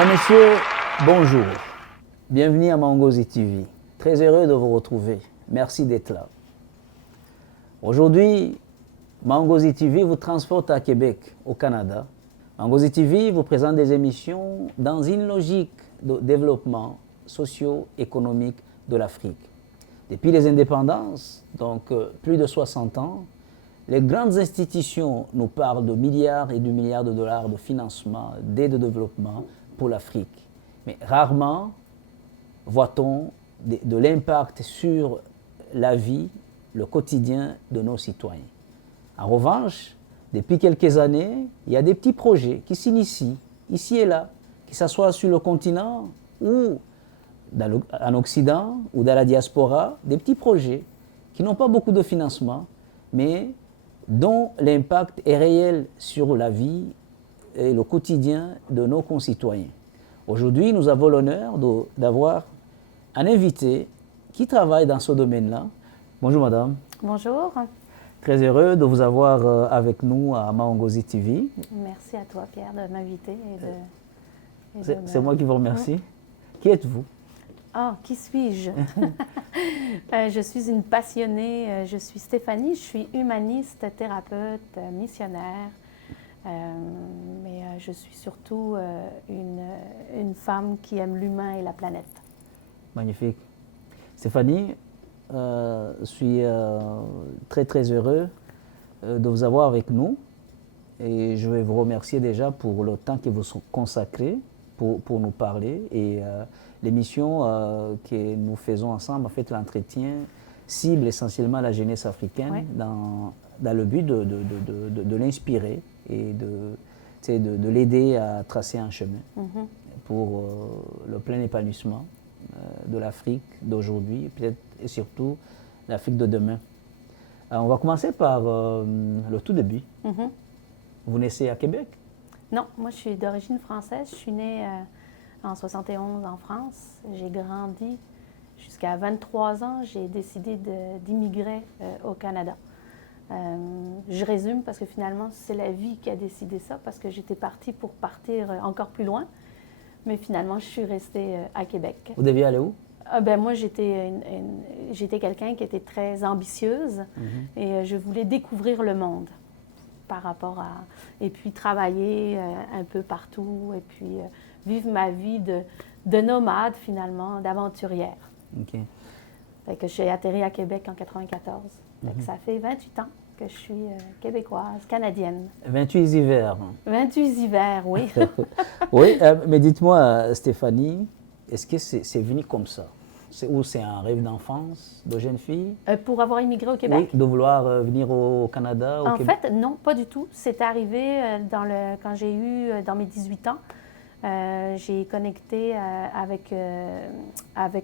Mesdames, Messieurs, bonjour. Bienvenue à Mangozi TV. Très heureux de vous retrouver. Merci d'être là. Aujourd'hui, Mangozi TV vous transporte à Québec, au Canada. Mangozi TV vous présente des émissions dans une logique de développement socio-économique de l'Afrique. Depuis les indépendances, donc plus de 60 ans, les grandes institutions nous parlent de milliards et de milliards de dollars de financement, d'aide de développement pour l'Afrique. Mais rarement voit-on de l'impact sur la vie, le quotidien de nos citoyens. En revanche, depuis quelques années, il y a des petits projets qui s'initient ici et là, que ce soit sur le continent ou en Occident ou dans la diaspora, des petits projets qui n'ont pas beaucoup de financement, mais dont l'impact est réel sur la vie et le quotidien de nos concitoyens. Aujourd'hui, nous avons l'honneur d'avoir un invité qui travaille dans ce domaine-là. Bonjour madame. Bonjour. Très heureux de vous avoir avec nous à Mangozi TV. Merci à toi Pierre de m'inviter. C'est moi qui vous remercie. Qui êtes-vous? Ah, qui suis-je? Je suis une passionnée, je suis Stéphanie, je suis humaniste, thérapeute, missionnaire, mais je suis surtout une femme qui aime l'humain et la planète. Magnifique. Stéphanie, je suis très très heureux de vous avoir avec nous et je vais vous remercier déjà pour le temps que vous consacrez pour nous parler et l'émission que nous faisons ensemble, en fait, l'entretien cible essentiellement la jeunesse africaine oui. dans le but de l'inspirer et de l'aider à tracer un chemin pour le plein épanouissement de l'Afrique d'aujourd'hui, peut-être et surtout l'Afrique de demain. Alors, on va commencer par le tout début. Vous naissez à Québec? Non, moi je suis d'origine française. Je suis née en 71 en France. J'ai grandi jusqu'à 23 ans. J'ai décidé d'immigrer au Canada. Je résume parce que finalement c'est la vie qui a décidé ça, parce que j'étais partie pour partir encore plus loin. Mais finalement je suis restée à Québec. Vous deviez aller où? Moi j'étais quelqu'un qui était très ambitieuse et je voulais découvrir le monde. Par rapport à... Et puis travailler un peu partout, et puis vivre ma vie de nomade, finalement, d'aventurière. Okay. Fait que j'ai atterri à Québec en 1994. Fait que ça fait 28 ans que je suis québécoise, canadienne. 28 hivers. 28 hivers, oui. Oui, mais dites-moi, Stéphanie, est-ce que c'est venu comme ça? C'est un rêve d'enfance, de jeune fille? Pour avoir immigré au Québec? Oui, de vouloir venir au Canada, au Québec? En fait, non, pas du tout. C'est arrivé quand j'ai eu, dans mes 18 ans, j'ai connecté avec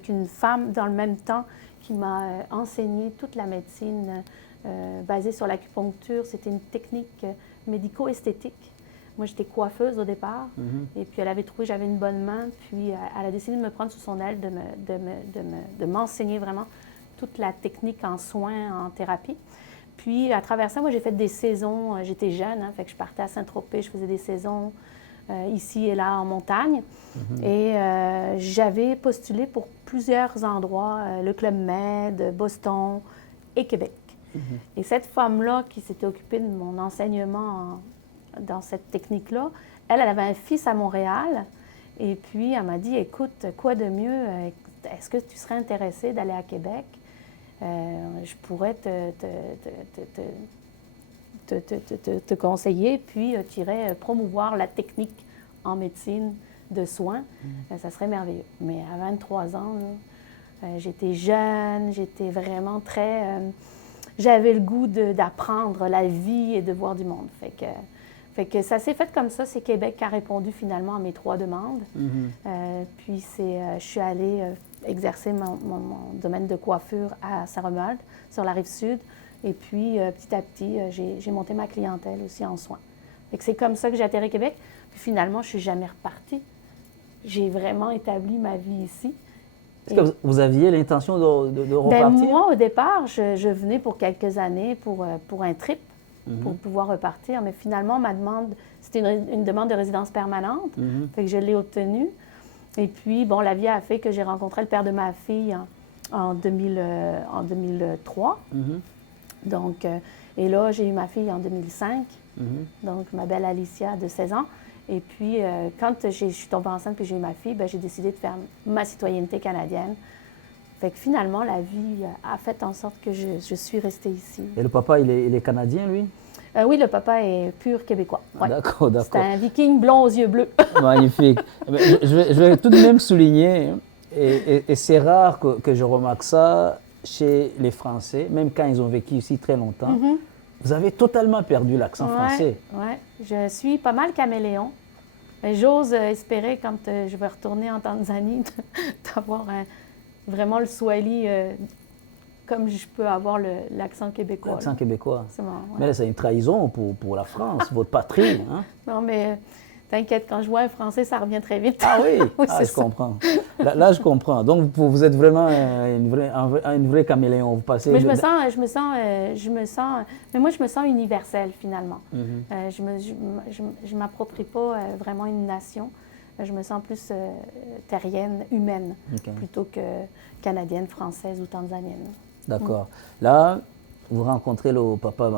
une femme dans le même temps qui m'a enseigné toute la médecine basée sur l'acupuncture. C'était une technique médico-esthétique. Moi, j'étais coiffeuse au départ, et puis elle avait trouvé que j'avais une bonne main, puis elle a décidé de me prendre sous son aile, de m'enseigner vraiment toute la technique en soins, en thérapie. Puis, à travers ça, moi, j'ai fait des saisons. J'étais jeune, fait que je partais à Saint-Tropez, je faisais des saisons ici et là en montagne. Et j'avais postulé pour plusieurs endroits, le Club Med, Boston et Québec. Et cette femme-là qui s'était occupée de mon enseignement dans cette technique-là, elle avait un fils à Montréal. Et puis, elle m'a dit, écoute, quoi de mieux? Est-ce que tu serais intéressée d'aller à Québec? Je pourrais te conseiller, puis tu irais promouvoir la technique en médecine de soins. Ça serait merveilleux. Mais à 23 ans, j'étais jeune, j'étais vraiment très... j'avais le goût d'apprendre la vie et de voir du monde. Fait que ça s'est fait comme ça. C'est Québec qui a répondu finalement à mes 3 demandes. Puis je suis allée exercer mon domaine de coiffure à Saint-Romuald, sur la Rive-Sud. Et puis, petit à petit, j'ai monté ma clientèle aussi en soins. Fait que c'est comme ça que j'ai atterri à Québec. Puis finalement, je ne suis jamais repartie. J'ai vraiment établi ma vie ici. Est-ce que vous aviez l'intention de repartir? Moi, au départ, je venais pour quelques années pour un trip. pour pouvoir repartir. Mais finalement, ma demande, c'était une demande de résidence permanente. Fait que je l'ai obtenue. Et puis, bon, la vie a fait que j'ai rencontré le père de ma fille en 2003. Donc, et là, j'ai eu ma fille en 2005. Donc, ma belle Alicia de 16 ans. Et puis, quand je suis tombée enceinte et j'ai eu ma fille, ben, j'ai décidé de faire ma citoyenneté canadienne. Fait que finalement, la vie a fait en sorte que je suis restée ici. Et le papa, il est canadien, lui? Oui, le papa est pur québécois. Ouais. D'accord, d'accord. C'est un viking blond aux yeux bleus. Magnifique. Je vais tout de même souligner, et c'est rare que je remarque ça chez les Français, même quand ils ont vécu ici très longtemps. Vous avez totalement perdu l'accent français. Oui, je suis pas mal caméléon. J'ose espérer, quand je vais retourner en Tanzanie, d'avoir vraiment le swahili comme je peux avoir l'accent québécois. L'accent québécois. C'est bon, ouais. Mais là, c'est une trahison pour la France, votre patrie. Hein? Non, mais t'inquiète, quand je vois un Français, ça revient très vite. Ah oui, oui, je comprends. Là, je comprends. Donc, vous êtes vraiment une vraie caméléon. Vous passez. Mais mais moi, je me sens universelle, finalement. Je ne m'approprie pas vraiment une nation. Je me sens plus terrienne, humaine, plutôt que canadienne, française ou tanzanienne. D'accord. Là, vous rencontrez le papa,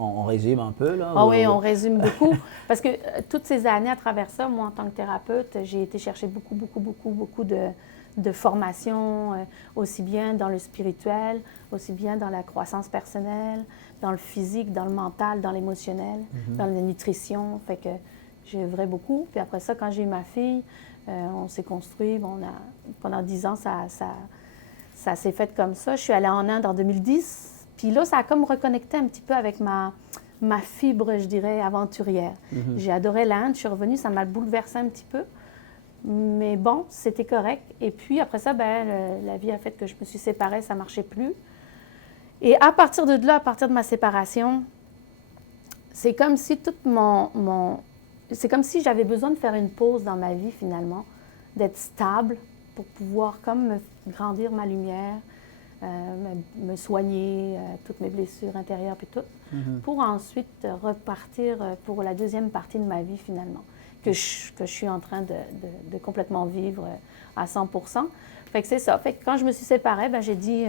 on résume un peu, là? Ah oui, on résume beaucoup. Parce que toutes ces années à travers ça, moi, en tant que thérapeute, j'ai été chercher beaucoup de formations, aussi bien dans le spirituel, aussi bien dans la croissance personnelle, dans le physique, dans le mental, dans l'émotionnel, dans la nutrition. Fait que j'ai œuvré beaucoup. Puis après ça, quand j'ai eu ma fille, on s'est construit. Bon, pendant 10 ans, ça s'est fait comme ça. Je suis allée en Inde en 2010. Puis là, ça a comme reconnecté un petit peu avec ma fibre, je dirais, aventurière. J'ai adoré l'Inde. Je suis revenue, ça m'a bouleversée un petit peu. Mais bon, c'était correct. Et puis après ça, la vie a fait que je me suis séparée, ça ne marchait plus. Et à partir de là, à partir de ma séparation, c'est comme si c'est comme si j'avais besoin de faire une pause dans ma vie, finalement, d'être stable pour pouvoir comme grandir ma lumière, me soigner, toutes mes blessures intérieures puis tout, pour ensuite repartir pour la deuxième partie de ma vie, finalement, que je suis en train de complètement vivre à 100%. Fait que c'est ça. Fait que quand je me suis séparée, j'ai dit...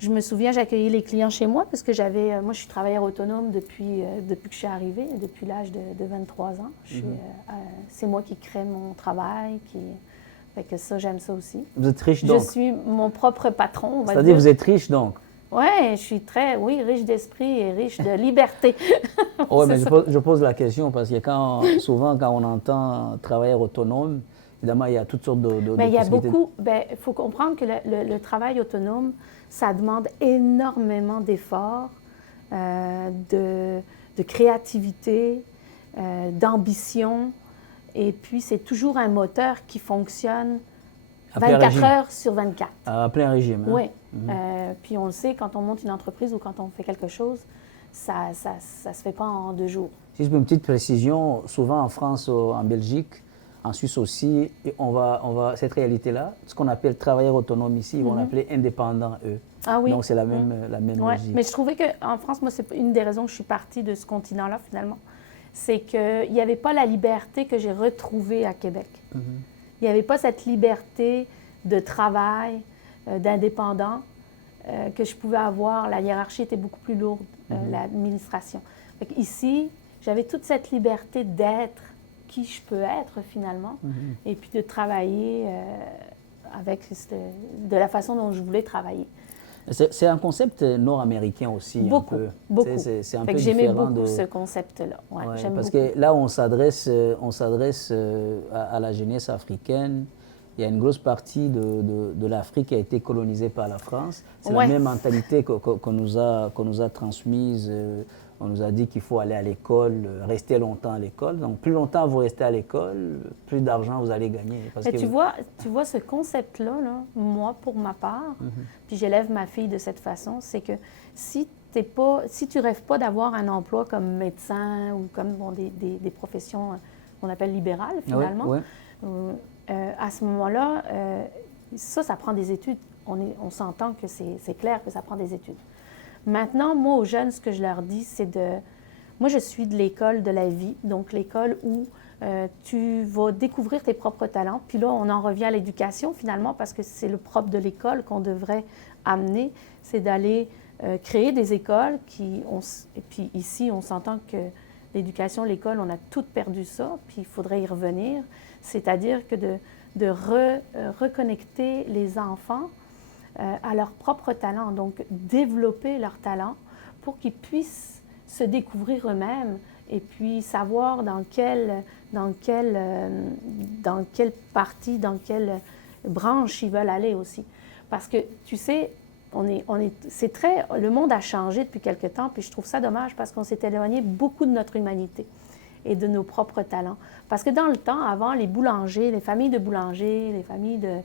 je me souviens, j'accueillais les clients chez moi parce que moi, je suis travailleur autonome depuis que je suis arrivée, depuis l'âge de 23 ans. C'est moi qui crée mon travail, fait que ça, j'aime ça aussi. Vous êtes riche donc? Je suis mon propre patron, on va dire. C'est-à-dire, vous êtes riche donc? Oui, je suis riche d'esprit et riche de liberté. Oui, mais je pose la question parce que souvent, quand on entend travailleur autonome, évidemment, il y a toutes sortes de il y a beaucoup. Il faut comprendre que le travail autonome, ça demande énormément d'efforts, de créativité, d'ambition. Et puis, c'est toujours un moteur qui fonctionne 24 heures sur 24. À plein régime. Hein? Oui. Puis on le sait, quand on monte une entreprise ou quand on fait quelque chose, ça se fait pas en 2 jours. Juste une petite précision, souvent en France, en Belgique, en Suisse aussi, cette réalité-là, ce qu'on appelle travailleurs autonomes ici, ils vont l'appeler indépendants, eux. Ah oui. Donc c'est la même logique. Mais je trouvais qu'en France, moi, c'est une des raisons que je suis partie de ce continent-là, finalement. C'est qu'il n'y avait pas la liberté que j'ai retrouvée à Québec. Il n'y avait pas cette liberté de travail, d'indépendant que je pouvais avoir. La hiérarchie était beaucoup plus lourde, l'administration. Ici, j'avais toute cette liberté d'être qui je peux être finalement, et puis de travailler de la façon dont je voulais travailler. C'est un concept nord-américain aussi, beaucoup, un peu. Beaucoup. C'est un peu j'aimais différent beaucoup ce concept-là. Ouais, parce que là, on s'adresse à la jeunesse africaine. Il y a une grosse partie de l'Afrique qui a été colonisée par la France. C'est la même mentalité qu'on nous a transmise. On nous a dit qu'il faut aller à l'école, rester longtemps à l'école. Donc, plus longtemps vous restez à l'école, plus d'argent vous allez gagner. Parce que tu vois ce concept-là, moi, pour ma part, puis j'élève ma fille de cette façon, c'est que si tu rêves pas d'avoir un emploi comme médecin ou comme des professions qu'on appelle libérales, finalement, à ce moment-là, ça prend des études. On s'entend que c'est clair que ça prend des études. Maintenant, moi, aux jeunes, ce que je leur dis, c'est de... Moi, je suis de l'école de la vie, donc l'école où tu vas découvrir tes propres talents. Puis là, on en revient à l'éducation, finalement, parce que c'est le propre de l'école qu'on devrait amener, c'est d'aller créer des écoles et puis ici, on s'entend que l'éducation, l'école, on a tout perdu ça, puis il faudrait y revenir. C'est-à-dire que de reconnecter les enfants à leur propre talent, donc développer leur talent pour qu'ils puissent se découvrir eux-mêmes et puis savoir dans quelle partie, dans quelle branche ils veulent aller aussi. Parce que, tu sais, le monde a changé depuis quelque temps, puis je trouve ça dommage parce qu'on s'est éloigné beaucoup de notre humanité et de nos propres talents. Parce que dans le temps, avant, les boulangers, les familles de boulangers, les familles de...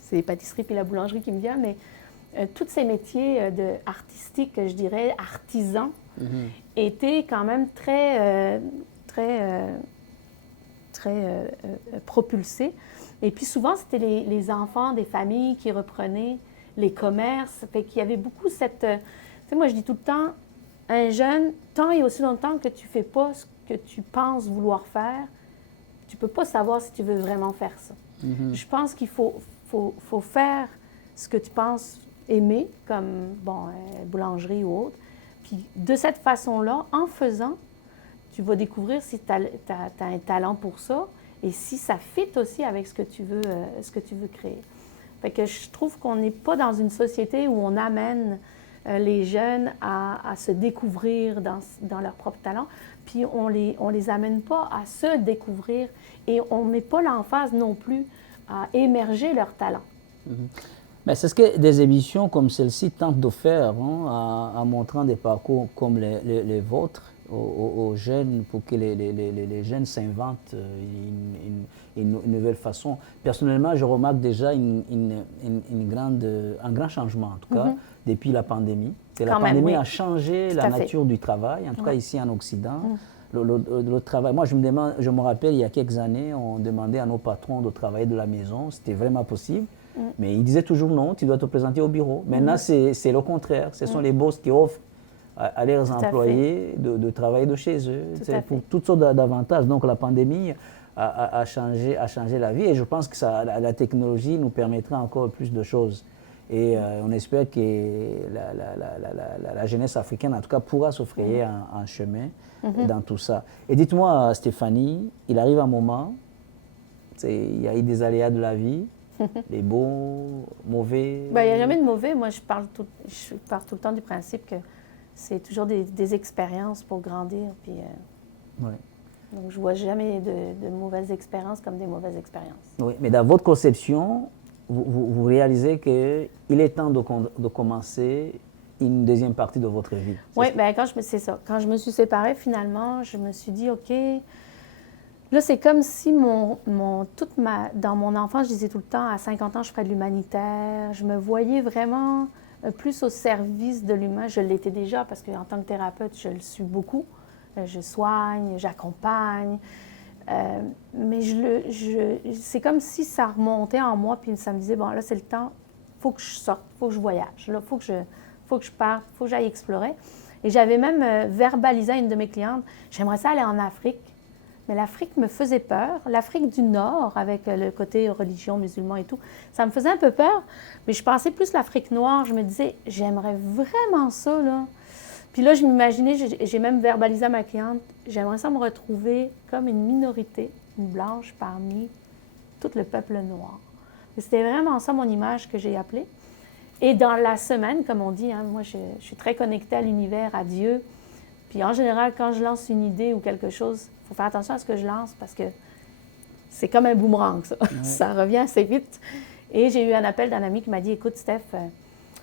c'est les pâtisseries puis la boulangerie qui me vient, mais tous ces métiers artistiques, je dirais, artisans, étaient quand même très propulsés. Et puis souvent, c'était les enfants des familles qui reprenaient les commerces. Fait qu'il y avait beaucoup cette... tu sais, moi, je dis tout le temps, un jeune, tant et aussi longtemps que tu ne fais pas ce que tu penses vouloir faire, tu ne peux pas savoir si tu veux vraiment faire ça. Je pense qu'il faut faire ce que tu penses aimer, comme, bon, boulangerie ou autre. Puis de cette façon-là, en faisant, tu vas découvrir si tu as un talent pour ça et si ça fit aussi avec ce que tu veux créer. Fait que je trouve qu'on n'est pas dans une société où on amène les jeunes à se découvrir dans leur propre talent, puis on les amène pas à se découvrir et on ne met pas l'emphase non plus à émerger leur talent. Mais c'est ce que des émissions comme celle-ci tentent de faire, hein, en montrant des parcours comme les vôtres aux jeunes, pour que les jeunes s'inventent une nouvelle façon. Personnellement, je remarque déjà un grand changement, en tout cas, depuis la pandémie. La pandémie a changé la nature du travail, en tout cas ici en Occident. Le travail, moi, je me rappelle, il y a quelques années, on demandait à nos patrons de travailler de la maison. C'était vraiment possible. Mais ils disaient toujours non, tu dois te présenter au bureau. Maintenant, c'est le contraire. Ce sont les boss qui offrent à leurs employés de travailler de chez eux, pour toutes sortes d'avantages. Donc, la pandémie a changé la vie et je pense que la technologie nous permettra encore plus de choses. Et on espère que la jeunesse africaine, en tout cas, pourra se frayer un chemin dans tout ça. Et dites-moi, Stéphanie, il arrive un moment, il y a eu des aléas de la vie, les bons, mauvais. Bien, il n'y a jamais de mauvais. Moi, je pars tout le temps du principe que c'est toujours des expériences pour grandir. Puis, ouais. Donc, je ne vois jamais de mauvaises expériences comme des mauvaises expériences. Oui, mais dans votre conception, vous réalisez qu'il est temps de commencer une deuxième partie de votre vie. Oui, bien, c'est ça. Quand je me suis séparée, finalement, je me suis dit, OK, là, c'est comme si dans mon enfance, je disais tout le temps, à 50 ans, je ferais de l'humanitaire. Je me voyais vraiment plus au service de l'humain. Je l'étais déjà parce qu'en tant que thérapeute, je le suis beaucoup. Je soigne, j'accompagne. Mais c'est comme si ça remontait en moi, puis ça me disait, bon, là, c'est le temps, il faut que je sorte, il faut que je voyage, il faut que je parte, il faut que j'aille explorer. Et j'avais même verbalisé à une de mes clientes, j'aimerais ça aller en Afrique, mais l'Afrique me faisait peur. L'Afrique du Nord, avec le côté religion, musulman et tout, ça me faisait un peu peur, mais je pensais plus l'Afrique noire. Je me disais, j'aimerais vraiment ça, là. Puis là, je m'imaginais, j'ai même verbalisé à ma cliente, j'aimerais ça me retrouver comme une minorité, une blanche parmi tout le peuple noir. C'était vraiment ça mon image que j'ai appelée. Et dans la semaine, comme on dit, hein, moi je suis très connectée à l'univers, à Dieu. Puis en général, quand je lance une idée ou quelque chose, il faut faire attention à ce que je lance parce que c'est comme un boomerang, ça. Ouais. Ça revient assez vite. Et j'ai eu un appel d'un ami qui m'a dit, écoute Steph,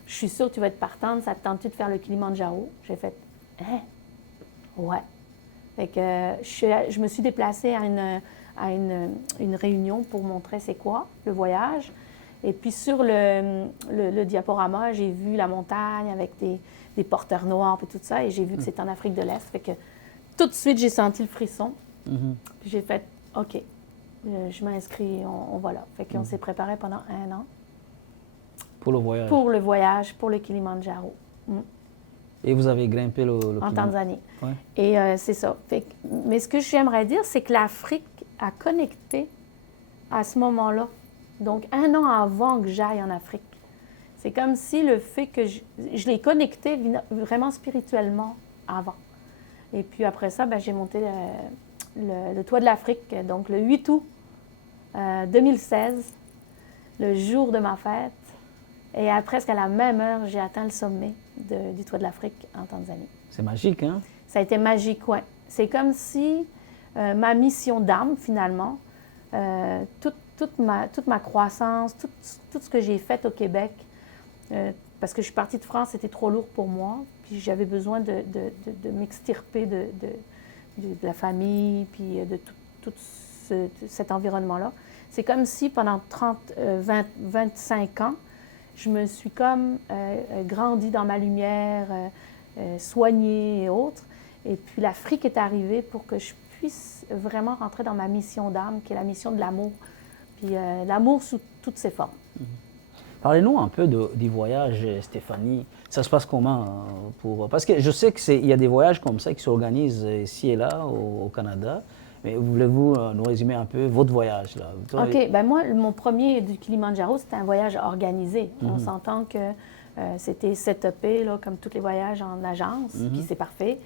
je suis sûre que tu vas être partante, ça te tente-tu de faire le Kilimandjaro? J'ai fait, hein? Ouais. Fait que je me suis déplacée à une réunion pour montrer c'est quoi, le voyage. Et puis sur le diaporama, j'ai vu la montagne avec des porteurs noirs et tout ça, et j'ai vu que c'était en Afrique de l'Est. Fait que tout de suite, j'ai senti le frisson. Puis j'ai fait, OK, je m'inscris, on va là. Fait qu'on s'est préparé pendant 1 an. Pour le voyage? Pour le voyage, pour le Kilimandjaro. Et vous avez grimpé le en Tanzanie. Ouais. Et c'est ça. Mais ce que j'aimerais dire, c'est que l'Afrique a connecté à ce moment-là. Donc, 1 an avant que j'aille en Afrique. C'est comme si le fait que je l'ai connecté vraiment spirituellement avant. Et puis après ça, ben, j'ai monté le toit de l'Afrique, donc le 8 août 2016, le jour de ma fête. Et presque à la même heure, j'ai atteint le sommet du toit de l'Afrique en Tanzanie. C'est magique, hein? Ça a été magique, oui. C'est comme si ma mission d'âme, finalement, toute ma croissance, tout ce que j'ai fait au Québec, parce que je suis partie de France, c'était trop lourd pour moi, puis j'avais besoin de m'extirper de la famille, puis de tout cet environnement-là. C'est comme si pendant 25 ans, je me suis comme grandie dans ma lumière, soignée et autres. Et puis l'Afrique est arrivée pour que je puisse vraiment rentrer dans ma mission d'âme, qui est la mission de l'amour. Puis l'amour sous toutes ses formes. Parlez-nous un peu du voyage, Stéphanie. Ça se passe comment parce que je sais qu'il y a des voyages comme ça qui s'organisent ici et là au Canada. Mais voulez-vous nous résumer un peu votre voyage là? OK. Ben moi, mon premier du Kilimandjaro, c'était un voyage organisé. On s'entend que c'était setupé, là, comme tous les voyages en agence, puis c'est parfait.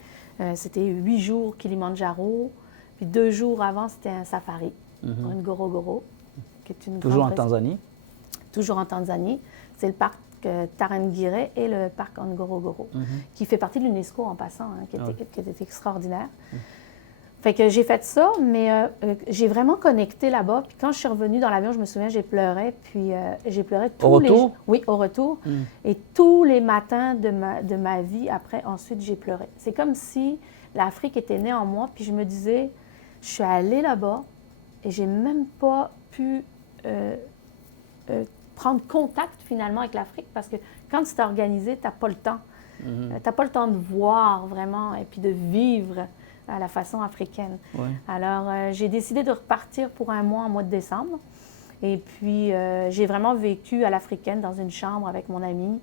C'était 8 jours Kilimandjaro, puis 2 jours avant, c'était un safari, Ngorongoro, qui est une Toujours en grande Tanzanie? Toujours en Tanzanie. C'est le parc Tarangire et le parc Ngorongoro, qui fait partie de l'UNESCO en passant, hein, qui était extraordinaire. Fait que j'ai fait ça, mais j'ai vraiment connecté là-bas. Puis quand je suis revenue dans l'avion, je me souviens, j'ai pleuré. Puis j'ai pleuré tous les jours. Oui, au retour. Et tous les matins de ma vie, après, ensuite, j'ai pleuré. C'est comme si l'Afrique était née en moi. Puis je me disais, je suis allée là-bas et j'ai même pas pu prendre contact finalement avec l'Afrique parce que quand tu t'es organisé, tu n'as pas le temps. Tu n'as pas le temps de voir vraiment et puis de vivre à la façon africaine. Ouais. Alors, j'ai décidé de repartir pour 1 mois en mois de décembre. Et puis, j'ai vraiment vécu à l'africaine dans une chambre avec mon ami.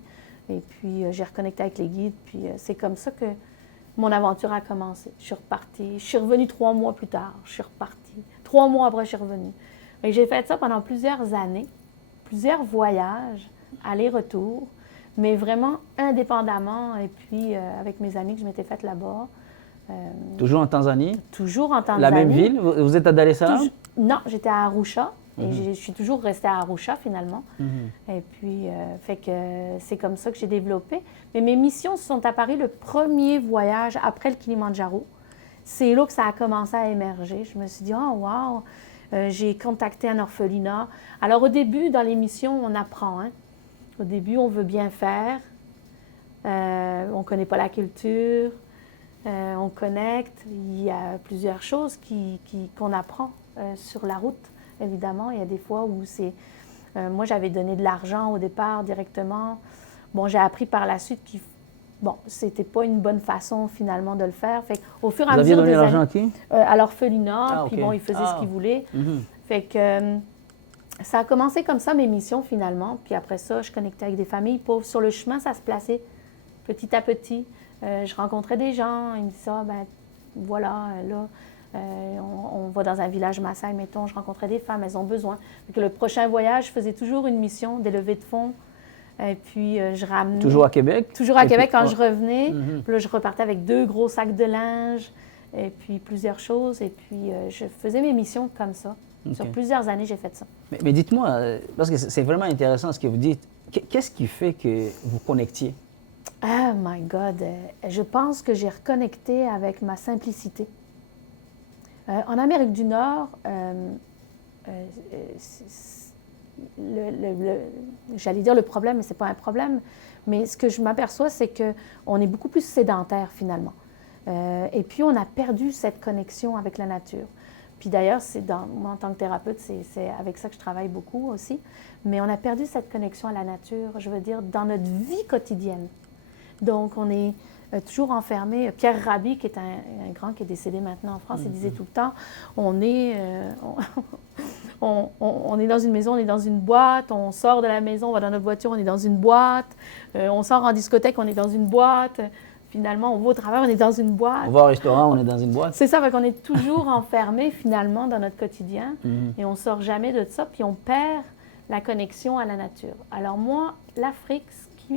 Et puis, j'ai reconnecté avec les guides. Puis, c'est comme ça que mon aventure a commencé. Je suis repartie. Je suis revenue 3 mois plus tard. Je suis repartie. 3 mois après, je suis revenue. Et j'ai fait ça pendant plusieurs années, plusieurs voyages, aller-retour, mais vraiment indépendamment. Et puis, avec mes amis que je m'étais faite là-bas. Toujours en Tanzanie? Toujours en Tanzanie. La même ville? Vous êtes à Dar es Salaam? Non, j'étais à Arusha. Et je suis toujours restée à Arusha, finalement. Et puis, fait que c'est comme ça que j'ai développé. Mais mes missions sont apparues le premier voyage après le Kilimandjaro. C'est là que ça a commencé à émerger. Je me suis dit, oh, wow! J'ai contacté un orphelinat. Alors, au début, dans les missions, on apprend. Hein? Au début, on veut bien faire. On ne connaît pas la culture. On connecte, il y a plusieurs choses qu'on apprend sur la route, évidemment. Il y a des fois où c'est... moi, j'avais donné de l'argent au départ directement. Bon, j'ai appris par la suite que c'était pas une bonne façon finalement de le faire. Fait au fur et à mesure des années... Vous aviez donné l'argent à qui? À l'orphelinat, okay. Puis bon, ils faisaient ce qu'ils voulaient. Fait que ça a commencé comme ça, mes missions finalement. Puis après ça, je connectais avec des familles pauvres. Sur le chemin, ça se plaçait petit à petit. Je rencontrais des gens, ils me disaient, voilà, là, on va dans un village Maasai, mettons, je rencontrais des femmes, elles ont besoin. Donc, le prochain voyage, je faisais toujours une mission des levées de fonds, et puis je ramenais... Toujours à Québec? Toujours à Québec quand je revenais, puis là, je repartais avec 2 gros sacs de linge, et puis plusieurs choses, et puis je faisais mes missions comme ça. Okay. Sur plusieurs années, j'ai fait ça. Mais dites-moi, parce que c'est vraiment intéressant ce que vous dites, qu'est-ce qui fait que vous connectiez? Oh my God! Je pense que j'ai reconnecté avec ma simplicité. En Amérique du Nord, j'allais dire le problème, mais ce n'est pas un problème, mais ce que je m'aperçois, c'est qu'on est beaucoup plus sédentaire finalement. Et puis, on a perdu cette connexion avec la nature. Puis d'ailleurs, moi, en tant que thérapeute, c'est avec ça que je travaille beaucoup aussi. Mais on a perdu cette connexion à la nature, je veux dire, dans notre vie quotidienne. Donc, on est toujours enfermé. Pierre Rabhi, qui est un grand qui est décédé maintenant en France, il disait tout le temps, on est dans une maison, on est dans une boîte, on sort de la maison, on va dans notre voiture, on est dans une boîte, on sort en discothèque, on est dans une boîte. finalement, on va au travail, on est dans une boîte. On va au restaurant, on est dans une boîte. C'est ça, fait qu'on est toujours enfermé finalement dans notre quotidien et on ne sort jamais de ça, puis on perd la connexion à la nature. Alors moi, l'Afrique,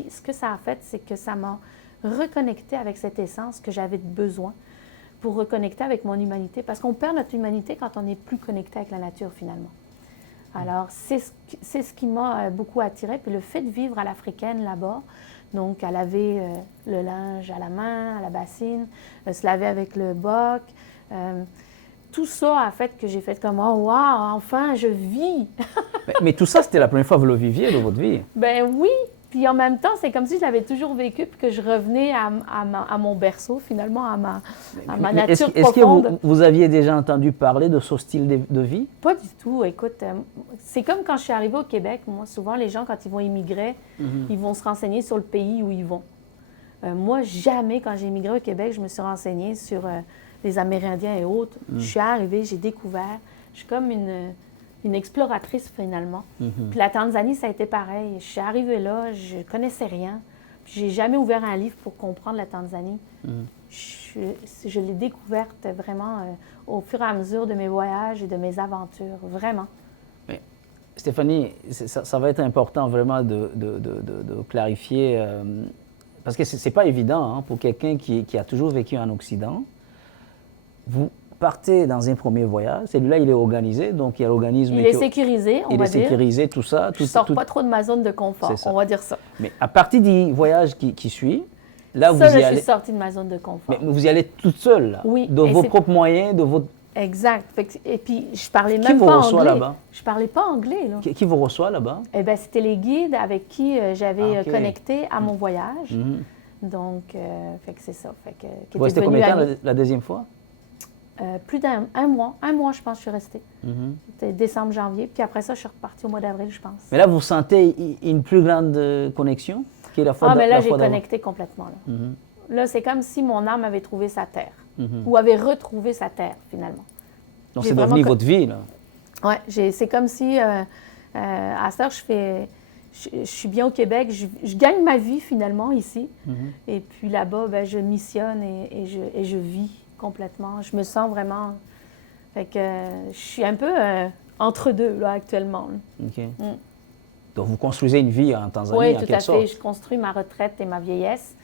ce que ça a fait, c'est que ça m'a reconnecté avec cette essence que j'avais besoin pour reconnecter avec mon humanité, parce qu'on perd notre humanité quand on n'est plus connecté avec la nature finalement. Alors, c'est ce qui m'a beaucoup attirée. Puis le fait de vivre à l'africaine là-bas, donc à laver le linge à la main, à la bassine, se laver avec le boc, tout ça a fait que j'ai fait comme « Oh, wow, enfin, je vis! » mais tout ça, c'était la première fois que vous le viviez de votre vie? Ben oui! Puis en même temps, c'est comme si je l'avais toujours vécu, puis que je revenais à mon berceau, finalement, à ma nature profonde. Est-ce que vous aviez déjà entendu parler de ce style de vie? Pas du tout. Écoute, c'est comme quand je suis arrivée au Québec. Moi, souvent, les gens, quand ils vont immigrer, ils vont se renseigner sur le pays où ils vont. Moi, jamais, quand j'ai immigré au Québec, je me suis renseignée sur les Amérindiens et autres. Je suis arrivée, j'ai découvert. Je suis comme une exploratrice, finalement. Puis la Tanzanie, ça a été pareil. Je suis arrivée là, je connaissais rien. Puis j'ai jamais ouvert un livre pour comprendre la Tanzanie. Je l'ai découverte vraiment au fur et à mesure de mes voyages et de mes aventures, vraiment. Mais, Stéphanie, ça va être important vraiment de clarifier, parce que ce n'est pas évident pour quelqu'un qui a toujours vécu en Occident. Vous partez dans un premier voyage, celui-là il est organisé, donc il y a l'organisme... Il est sécurisé, on va dire. Il est sécurisé, tout ça. Je ne sors pas trop de ma zone de confort, on va dire ça. Mais à partir du voyage qui suit, là ça, vous y allez... je suis sortie de ma zone de confort. Mais vous y allez toute seule, là, oui, de vos propres moyens, de votre... Exact. Et puis, je parlais même pas anglais. Qui vous reçoit là-bas? Je parlais pas anglais, là. Qui vous reçoit là-bas? Eh bien, c'était les guides avec qui j'avais connecté à mon voyage. Donc, fait que c'est ça. Fait que, vous restez combien de temps la deuxième fois? Plus d'un mois. Un mois, je pense, je suis restée. C'était décembre, janvier. Puis après ça, je suis repartie au mois d'avril, je pense. Mais là, vous sentez une plus grande connexion? Qui est la fois mais là, j'ai connecté complètement. Là, là c'est comme si mon âme avait trouvé sa terre. Ou avait retrouvé sa terre, finalement. Donc, c'est devenu votre vie, là? Oui, c'est comme si, à cette heure, je suis bien au Québec, je gagne ma vie, finalement, ici. Et puis là-bas, ben, je missionne et je vis complètement. Je me sens vraiment... Fait que je suis un peu entre deux, là, actuellement. Là. OK. Donc, vous construisez une vie en Tanzanie, oui, en quelque sorte? Oui, tout à fait. Je construis ma retraite et ma vieillesse,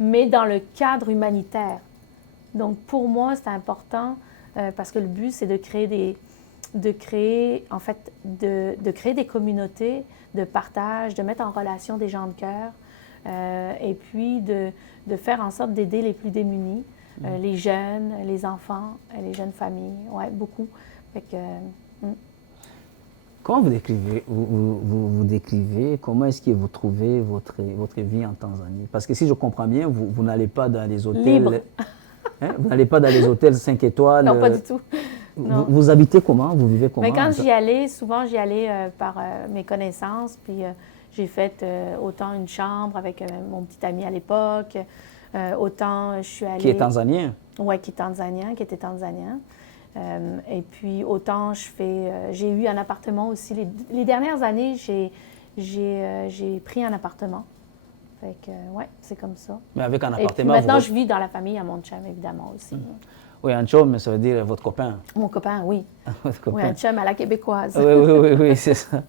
mais dans le cadre humanitaire. Donc, pour moi, c'est important parce que le but, c'est de créer des communautés de partage, de mettre en relation des gens de cœur et puis de faire en sorte d'aider les plus démunis, les jeunes, les enfants, les jeunes familles. Oui, beaucoup. Fait que, Comment vous décrivez, comment est-ce que vous trouvez votre vie en Tanzanie? Parce que si je comprends bien, vous n'allez pas dans les hôtels... Libre. Hein? Vous n'allez pas dans les hôtels 5 étoiles? Non, pas du tout. Vous habitez comment? Vous vivez comment? Mais quand j'y allais, souvent j'y allais par mes connaissances, puis j'ai fait autant une chambre avec mon petit ami à l'époque, autant je suis allée... Qui est tanzanien? Oui, qui était tanzanien. Et puis autant j'ai eu un appartement aussi. Les dernières années, j'ai pris un appartement. Fait que, ouais, c'est comme ça. Mais avec un appartement... Et puis maintenant, je vis dans la famille à mon chum, évidemment, aussi. Oui, un chum, mais ça veut dire votre copain. Mon copain, oui. Votre copain. Oui, un chum à la québécoise. Oui, c'est ça.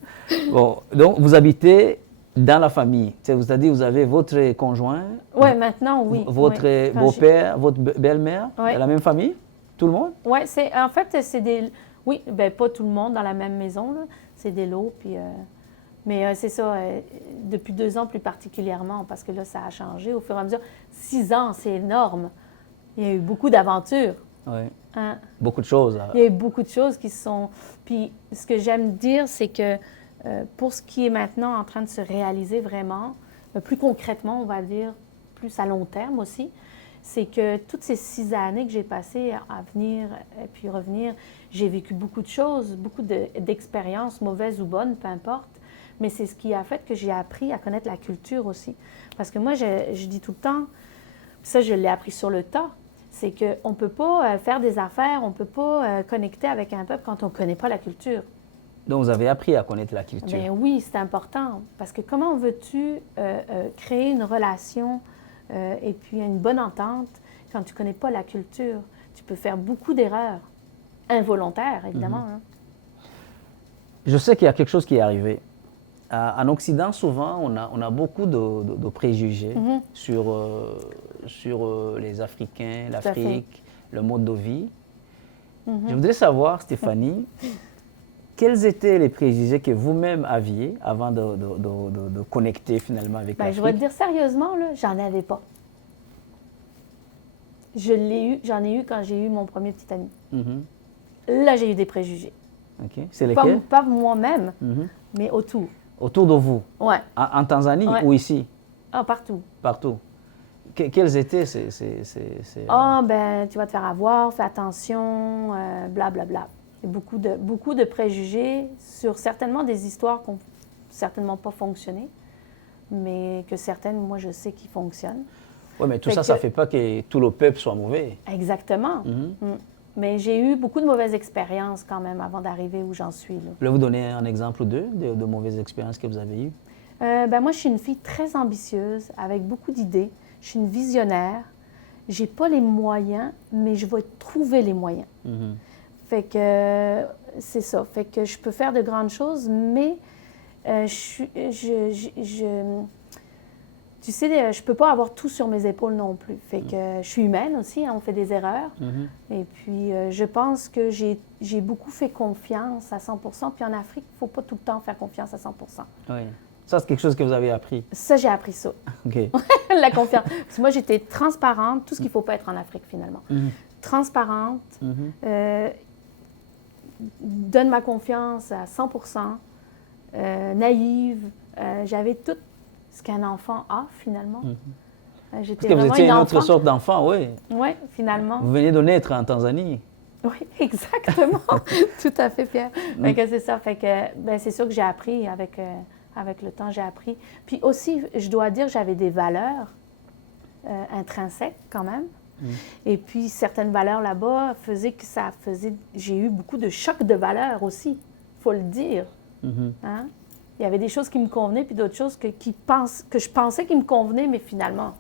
Bon, donc, vous habitez dans la famille. C'est-à-dire, vous avez votre conjoint. Oui, maintenant, oui. Votre beau-père, votre belle-mère, la même famille? Tout le monde? Oui, en fait, c'est des... Oui, bien, pas tout le monde dans la même maison, là. C'est des lots, puis... Mais c'est ça, depuis 2 ans plus particulièrement, parce que là, ça a changé au fur et à mesure. 6 ans, c'est énorme. Il y a eu beaucoup d'aventures. Oui. Hein? Beaucoup de choses. Il y a eu beaucoup de choses qui se sont... Puis ce que j'aime dire, c'est que pour ce qui est maintenant en train de se réaliser vraiment, plus concrètement, on va dire, plus à long terme aussi, c'est que toutes ces 6 années que j'ai passées à venir et puis revenir, j'ai vécu beaucoup de choses, beaucoup d'expériences, mauvaises ou bonnes, peu importe. Mais c'est ce qui a fait que j'ai appris à connaître la culture aussi. Parce que moi, je dis tout le temps, ça, je l'ai appris sur le tas, c'est qu'on ne peut pas faire des affaires, on ne peut pas connecter avec un peuple quand on ne connaît pas la culture. Donc, vous avez appris à connaître la culture. Bien oui, c'est important. Parce que comment veux-tu créer une relation et puis une bonne entente. Quand tu ne connais pas la culture, tu peux faire beaucoup d'erreurs, involontaires évidemment. Hein. Je sais qu'il y a quelque chose qui est arrivé. En Occident, souvent, on a beaucoup de préjugés sur les Africains, l'Afrique, le mode de vie. Je voudrais savoir, Stéphanie, quels étaient les préjugés que vous-même aviez avant de connecter finalement avec l'Afrique? Je vais te dire sérieusement, là, j'en avais pas. J'en ai eu quand j'ai eu mon premier petit ami. Là, j'ai eu des préjugés. OK. C'est lesquels? Pas moi-même, mais autour. Autour de vous? Ouais. En Tanzanie ou ici? Ah, partout. Partout. Quels étaient ces... Ah, tu vas te faire avoir, fais attention, blablabla. Il y a beaucoup de préjugés sur certainement des histoires qui n'ont certainement pas fonctionné, mais que certaines, moi, je sais qui fonctionnent. Oui, mais tout ça ne fait pas que tout le peuple soit mauvais. Exactement. Mais j'ai eu beaucoup de mauvaises expériences quand même avant d'arriver où j'en suis. Là. Voulez vous donner un exemple ou deux de mauvaises expériences que vous avez eues? Moi, je suis une fille très ambitieuse, avec beaucoup d'idées. Je suis une visionnaire. Je n'ai pas les moyens, mais je vais trouver les moyens. Fait que c'est ça. Fait que je peux faire de grandes choses, mais tu sais, je ne peux pas avoir tout sur mes épaules non plus. Fait que je suis humaine aussi, hein, on fait des erreurs. Et puis, je pense que j'ai beaucoup fait confiance à 100%. Puis en Afrique, il ne faut pas tout le temps faire confiance à 100%. Oui. Ça, c'est quelque chose que vous avez appris? Ça, j'ai appris ça. OK. La confiance. Parce que moi, j'étais transparente, tout ce qu'il ne faut pas être en Afrique, finalement. Transparente, donne ma confiance à 100%, naïve. J'avais tout ce qu'un enfant a, finalement. Parce que vous étiez une autre sorte d'enfant, oui. Oui, finalement. Vous venez de naître en Tanzanie. Oui, exactement. Tout à fait, Pierre. Fait que c'est ça. Fait que, c'est sûr que j'ai appris avec le temps, j'ai appris. Puis aussi, je dois dire, j'avais des valeurs intrinsèques quand même. Et puis, certaines valeurs là-bas faisaient que j'ai eu beaucoup de chocs de valeurs aussi, il faut le dire. Hein? Il y avait des choses qui me convenaient, puis d'autres choses que je pensais qui me convenaient, mais finalement,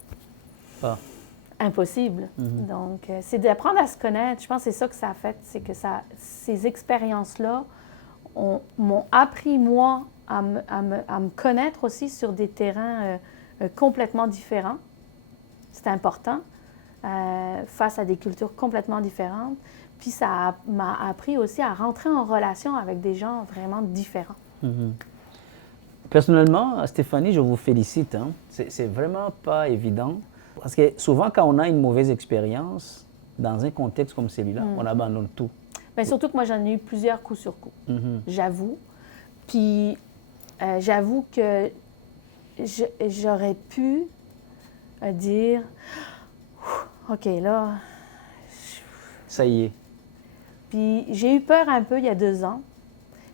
impossible. Donc, c'est d'apprendre à se connaître. Je pense que c'est ça que ça a fait, c'est que ces expériences-là m'ont appris, moi, à me connaître aussi sur des terrains complètement différents. C'est important, face à des cultures complètement différentes. Puis ça m'a appris aussi à rentrer en relation avec des gens vraiment différents. Personnellement, Stéphanie, je vous félicite. Hein. C'est vraiment pas évident. Parce que souvent, quand on a une mauvaise expérience, dans un contexte comme celui-là, on abandonne tout. Bien, surtout que moi, j'en ai eu plusieurs coups sur coup. J'avoue. Puis, j'avoue que j'aurais pu dire « OK, là... » Ça y est. Puis, j'ai eu peur un peu il y a 2 ans,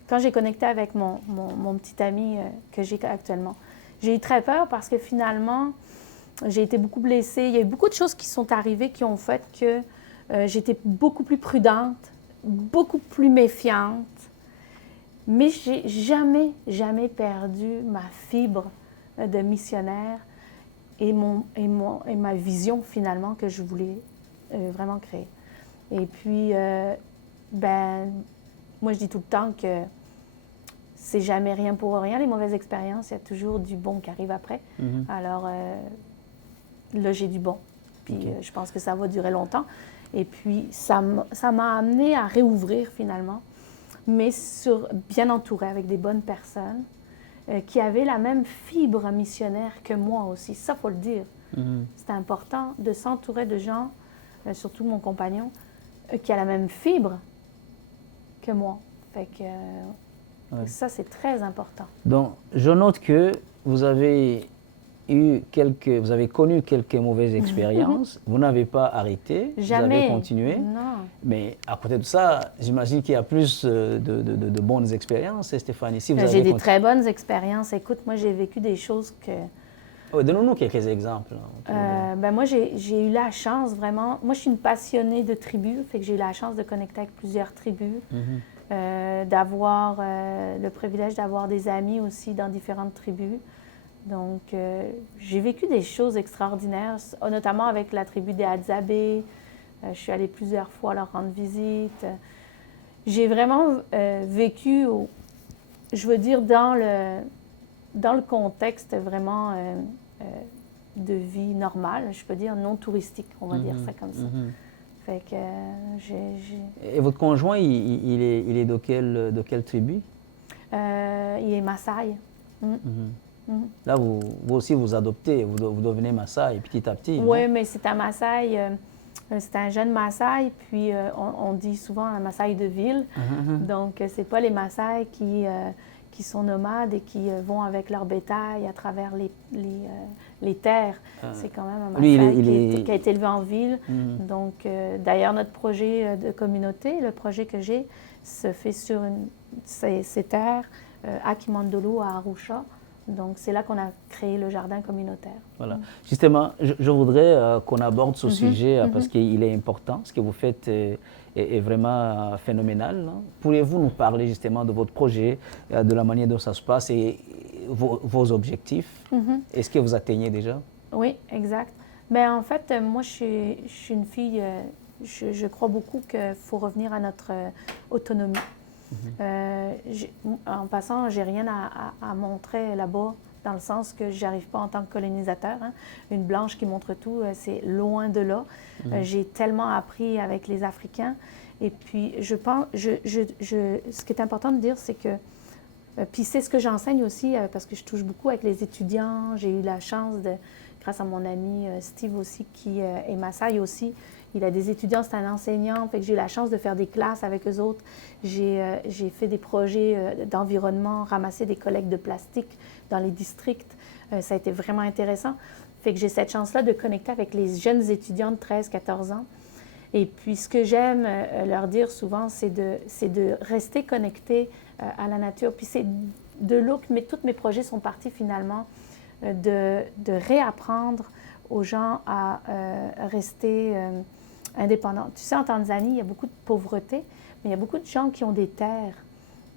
quand j'ai connecté avec mon petit ami que j'ai actuellement. J'ai eu très peur parce que finalement, j'ai été beaucoup blessée. Il y a eu beaucoup de choses qui sont arrivées qui ont fait que j'étais beaucoup plus prudente, beaucoup plus méfiante. Mais j'ai jamais perdu ma fibre de missionnaire et ma vision finalement que je voulais vraiment créer. Et puis, moi je dis tout le temps que c'est jamais rien pour rien, les mauvaises expériences, il y a toujours du bon qui arrive après. Alors, là j'ai du bon, puis je pense que ça va durer longtemps. Et puis, ça m'a amené à réouvrir finalement, mais bien entourée avec des bonnes personnes qui avaient la même fibre missionnaire que moi aussi. Ça, il faut le dire. C'est important de s'entourer de gens, surtout mon compagnon, qui a la même fibre que moi. Fait que ça, c'est très important. Donc, je note que vous avez connu quelques mauvaises expériences, vous n'avez pas arrêté, Jamais. Vous avez continué. Non. Mais à côté de ça, j'imagine qu'il y a plus de bonnes expériences, Stéphanie. Si J'ai des très bonnes expériences. Écoute, moi, j'ai vécu des choses que... Donne-nous quelques exemples. Moi, j'ai eu la chance, vraiment... Moi, je suis une passionnée de tribus, fait que j'ai eu la chance de connecter avec plusieurs tribus, d'avoir le privilège d'avoir des amis aussi dans différentes tribus. Donc, j'ai vécu des choses extraordinaires, notamment avec la tribu des Hadzabe. Je suis allée plusieurs fois leur rendre visite. J'ai vraiment vécu, je veux dire, dans le contexte vraiment de vie normale, je peux dire, non touristique, on va dire ça comme ça. Fait que Et votre conjoint, il est de quelle tribu? il est Maasai. Là, vous aussi, vous adoptez, vous devenez Maasai petit à petit. Oui, mais c'est un Maasai, c'est un jeune Maasai, puis on dit souvent un Maasai de ville. Donc, c'est pas les Maasai qui sont nomades et qui vont avec leur bétail à travers les terres. C'est quand même un Maasai qui a été élevé en ville. Donc, d'ailleurs, notre projet de communauté, le projet que j'ai, se fait sur ces terres à Kimandolo, à Arusha. Donc, c'est là qu'on a créé le jardin communautaire. Voilà. Justement, je voudrais qu'on aborde ce sujet parce qu'il est important. Ce que vous faites est vraiment phénoménal. Pourriez-vous nous parler justement de votre projet, de la manière dont ça se passe et vos objectifs? Est-ce que vous atteignez déjà? Oui, exact. Bien, en fait, moi, je suis une fille, je crois beaucoup qu'il faut revenir à notre autonomie. En passant, j'ai rien à montrer là-bas, dans le sens que j'arrive pas en tant que colonisateur. Une blanche qui montre tout, c'est loin de là. J'ai tellement appris avec les Africains. Et puis, je pense, ce qui est important de dire, c'est que, puis c'est ce que j'enseigne aussi, parce que je touche beaucoup avec les étudiants. J'ai eu la chance grâce à mon ami Steve aussi, qui est Maasai aussi. Il a des étudiants, c'est un enseignant, fait que j'ai eu la chance de faire des classes avec eux autres. J'ai fait des projets d'environnement, ramasser des collectes de plastique dans les districts. Ça a été vraiment intéressant. Fait que j'ai cette chance-là de connecter avec les jeunes étudiants de 13-14 ans. Et puis, ce que j'aime leur dire souvent, c'est de rester connectés à la nature. Puis c'est de là que tous mes projets sont partis finalement, de réapprendre aux gens à rester indépendants. Tu sais, en Tanzanie, il y a beaucoup de pauvreté, mais il y a beaucoup de gens qui ont des terres,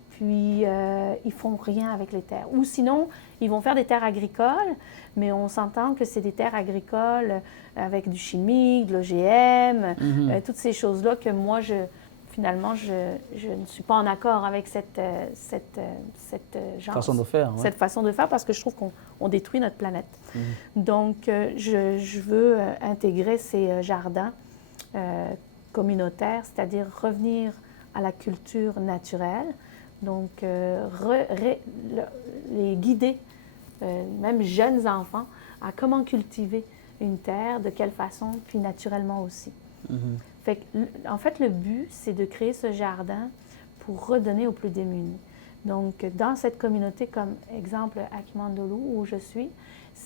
puis ils font rien avec les terres. Ou sinon, ils vont faire des terres agricoles, mais on s'entend que c'est des terres agricoles avec du chimique, de l'OGM, toutes ces choses-là que moi, finalement, je ne suis pas en accord avec cette façon de faire. Cette façon de faire, parce que je trouve qu'on détruit notre planète. Donc, je veux intégrer ces jardins communautaires, c'est-à-dire revenir à la culture naturelle, donc les guider, même jeunes enfants, à comment cultiver une terre, de quelle façon, puis naturellement aussi. En fait, le but, c'est de créer ce jardin pour redonner aux plus démunis. Donc, dans cette communauté, comme exemple à Kimandolo, où je suis,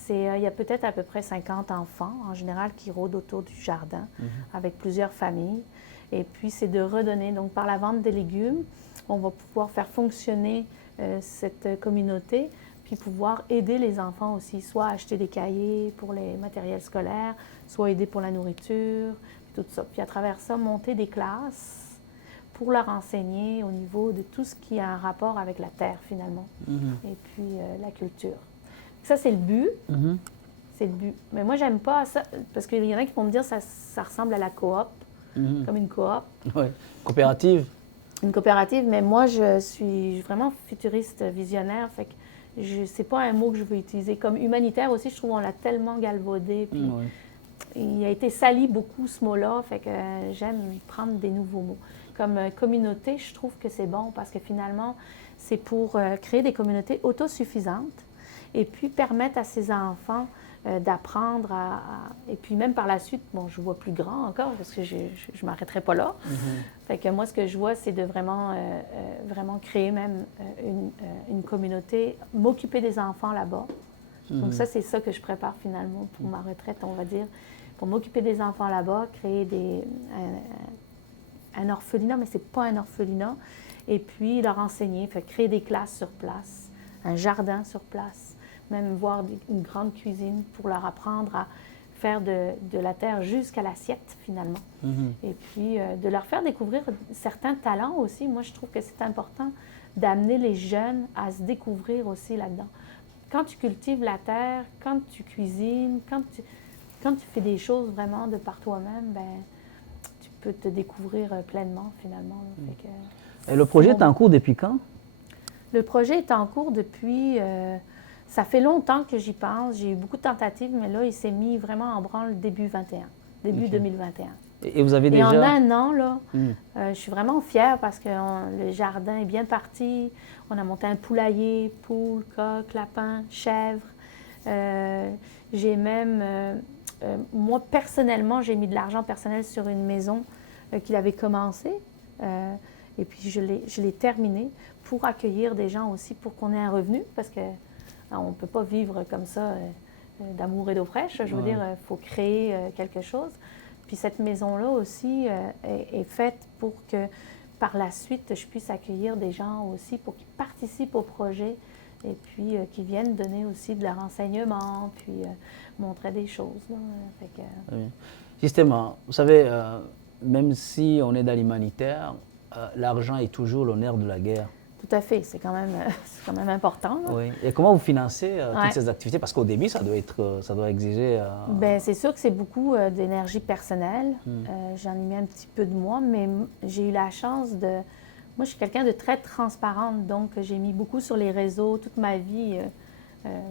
il y a peut-être à peu près 50 enfants, en général, qui rôdent autour du jardin, avec plusieurs familles. Et puis, c'est de redonner. Donc, par la vente des légumes, on va pouvoir faire fonctionner cette communauté, puis pouvoir aider les enfants aussi, soit acheter des cahiers pour les matériels scolaires, soit aider pour la nourriture, tout ça. Puis à travers ça, monter des classes pour leur enseigner au niveau de tout ce qui a un rapport avec la terre, finalement, et puis la culture. Ça, c'est le but. C'est le but. Mais moi, j'aime pas ça, parce qu'il y en a qui vont me dire que ça ressemble à la coop, comme une coop. Oui, coopérative. Une coopérative, mais moi, je suis vraiment futuriste, visionnaire, fait que c'est pas un mot que je veux utiliser. Comme humanitaire aussi, je trouve qu'on l'a tellement galvaudé, puis il a été sali beaucoup, ce mot-là, fait que j'aime prendre des nouveaux mots. Comme communauté, je trouve que c'est bon, parce que finalement, c'est pour créer des communautés autosuffisantes et puis permettre à ces enfants d'apprendre et puis même par la suite, bon, je vois plus grand encore parce que je ne m'arrêterai pas là. Fait que moi, ce que je vois, c'est de vraiment créer même une communauté, m'occuper des enfants là-bas. Donc ça, c'est ça que je prépare finalement pour ma retraite, on va dire. Pour m'occuper des enfants là-bas, créer un orphelinat, mais ce n'est pas un orphelinat, et puis leur enseigner, créer des classes sur place, un jardin sur place, même voir une grande cuisine pour leur apprendre à faire de la terre jusqu'à l'assiette, finalement. Et puis, de leur faire découvrir certains talents aussi. Moi, je trouve que c'est important d'amener les jeunes à se découvrir aussi là-dedans. quand tu cultives la terre, quand tu cuisines, quand tu fais des choses vraiment de par toi-même, ben, tu peux te découvrir pleinement finalement. Fait que, Et le projet est en cours depuis quand? le projet est en cours depuis... ça fait longtemps que j'y pense. J'ai eu beaucoup de tentatives, mais là, il s'est mis vraiment en branle début 2021. Et vous avez Et déjà... en un an, là, je suis vraiment fière parce que le jardin est bien parti. On a monté un poulailler, poules, coqs, lapins, chèvres. J'ai même... moi, personnellement, j'ai mis de l'argent personnel sur une maison qu'il avait commencée. Et puis, je l'ai terminée pour accueillir des gens aussi, pour qu'on ait un revenu, parce que on ne peut pas vivre comme ça d'amour et d'eau fraîche. Je veux dire, il faut créer quelque chose. Puis cette maison-là aussi est faite pour que, par la suite, je puisse accueillir des gens aussi pour qu'ils participent au projet et puis qui viennent donner aussi de leur renseignement, puis montrer des choses. Là. Fait que, oui. Justement, vous savez, même si on est dans l'humanitaire, l'argent est toujours le nerf de la guerre. tout à fait, c'est quand même important. Là. Oui. Et comment vous financez toutes ces activités? Parce qu'au début, ça doit exiger... Bien, c'est sûr que c'est beaucoup d'énergie personnelle. J'en ai mis un petit peu de moi, mais j'ai eu la chance de... Moi, je suis quelqu'un de très transparente, donc j'ai mis beaucoup sur les réseaux toute ma vie,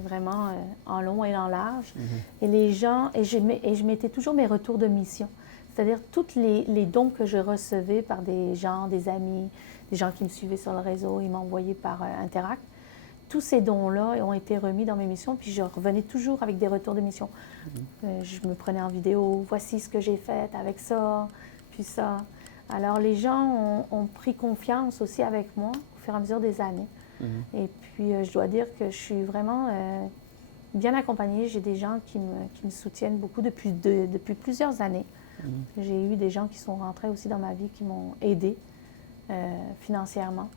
vraiment en long et en large. Et les gens... Et je mettais toujours mes retours de mission. C'est-à-dire tous les dons que je recevais par des gens, des amis, des gens qui me suivaient sur le réseau, ils m'envoyaient par Interact. Tous ces dons-là ont été remis dans mes missions, puis je revenais toujours avec des retours de mission. Je me prenais en vidéo, voici ce que j'ai fait avec ça, puis ça. Alors les gens ont pris confiance aussi avec moi au fur et à mesure des années. Et puis je dois dire que je suis vraiment bien accompagnée. J'ai des gens qui me soutiennent beaucoup depuis plusieurs années. J'ai eu des gens qui sont rentrés aussi dans ma vie, qui m'ont aidée financièrement.